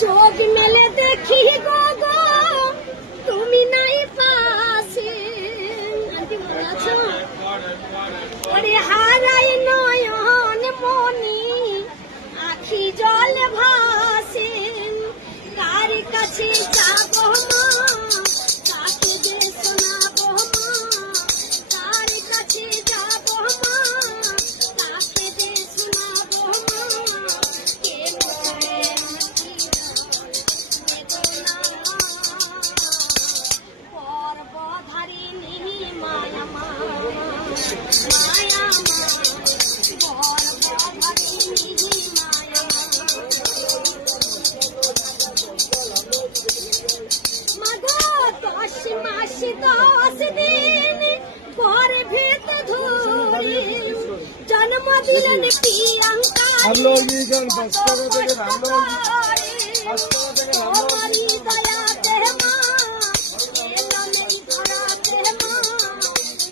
চোখ মেলে দেখি গো গো তুমি নাই পাশে, ওরে হারাই নয়ন মনি আখি জল ভাসে, কার কাছে যাবো মা কাকে যে শোনাবো মা, কার কাছে যাবো মা কাকে যে শোনাবো মা, কে মুখে পর্বধারিণী মায়া মা, মায়া মা পর্বধারিণী মায়া মা, মাগো 10 মাস 10 দিন গর্ভেত ধরে জন্ম দিলেন প্রিয়াঙ্কা, তোমারি দয়াতে মা এলো নেই ধরাতে মা,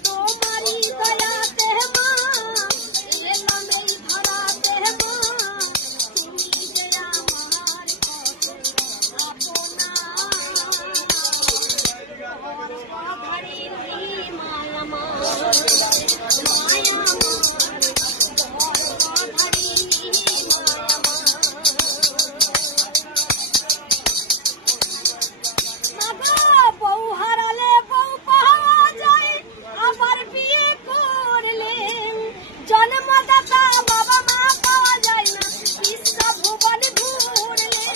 তোমারি দয়াতে মা এলো নেই ধরাতে মা, তুমি যে আমার আপনা পর্বধারিণী মায়া মা, মায়া মা পর্বধারিণী মায়া মা, বউ হারালে বউ পাওয়া যায়, আবার বিয়ে করলে জন্মদাতা বাবা মা পাওয়া যায় না, বিশ্ব ভুবন ঘুরলে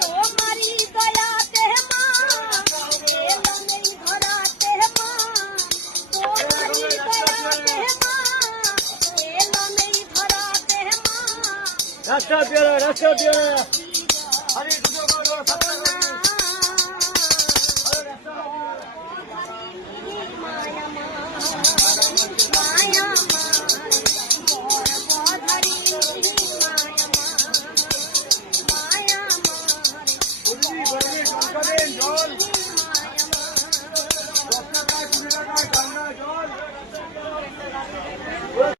তোমারি দয়াতে মা এলো নেই ধরাতে মা, তোমারি দয়াতে মা এলো নেই ধরাতে মা, রাস্তা দিয়ে